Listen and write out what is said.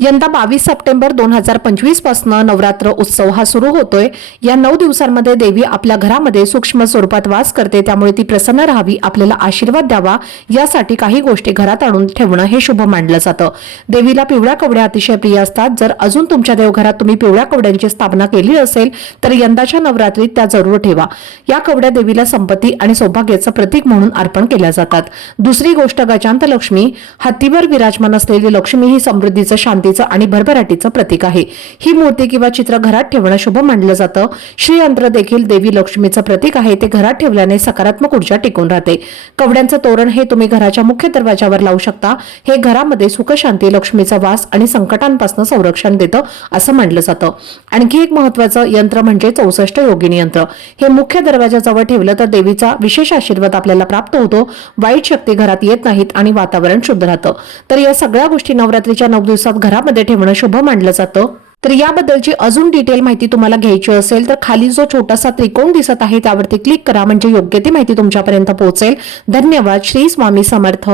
यंदा बावीस सप्टेंबर दोन हजार पंचवीसपासून नवरात्र उत्सव हा सुरू होतोय. या नऊ दिवसांमध्ये देवी आपल्या घरामध्ये सूक्ष्म स्वरूपात वास करते त्यामुळे ती प्रसन्न राहावी आपल्याला आशीर्वाद द्यावा यासाठी काही गोष्टी घरात आणून ठेवणं हे शुभ मानलं जातं. देवीला पिवळ्या कवड्या अतिशय प्रिय असतात. जर अजून तुमच्या देवघरात तुम्ही पिवळ्या कवड्यांची स्थापना केली असेल तर यंदाच्या नवरात्रीत त्या जरूर ठेवा. या कवड्या देवीला संपत्ती आणि सौभाग्याचं प्रतीक म्हणून अर्पण केल्या जातात. दुसरी गोष्ट गजांत लक्ष्मी हत्तीवर विराजमान असलेली लक्ष्मी ही समृद्धीचं शांतीचं आणि भरभराटीचं प्रतीक आहे. ही मूर्ती किंवा चित्र घरात ठेवणं शुभ मानलं जातं. श्रीयंत्र देखील देवी लक्ष्मीचं प्रतीक आहे. ते घरात ठेवल्याने सकारात्मक ऊर्जा टिकून राहते. कवड्यांचं तोरण हे तुम्ही घराच्या मुख्य दरवाजावर लावू शकता. हे घरामध्ये सुखशांती लक्ष्मीचा वास आणि संकटांपासून संरक्षण देतं असं मानलं जातं. आणखी एक महत्वाचं यंत्र म्हणजे चौसष्ट योगिनी यंत्र. हे मुख्य दरवाजाजवळ ठेवलं तर देवीचा विशेष आशीर्वाद आपल्याला प्राप्त होतो. वाईट शक्ती घरात येत नाहीत आणि वातावरण शुद्ध राहतं. तर या सगळ्या गोष्टी नवरात्रीच्या नऊ दिवसात घरात घरामध्ये ठेवणं शुभ मानलं जातं. तर याबद्दलची अजून डिटेल माहिती तुम्हाला घ्यायची असेल तर खाली जो छोटासा त्रिकोण दिसत आहे त्यावरती क्लिक करा म्हणजे योग्य ती माहिती तुमच्यापर्यंत पोहोचेल. धन्यवाद. श्री स्वामी समर्थ.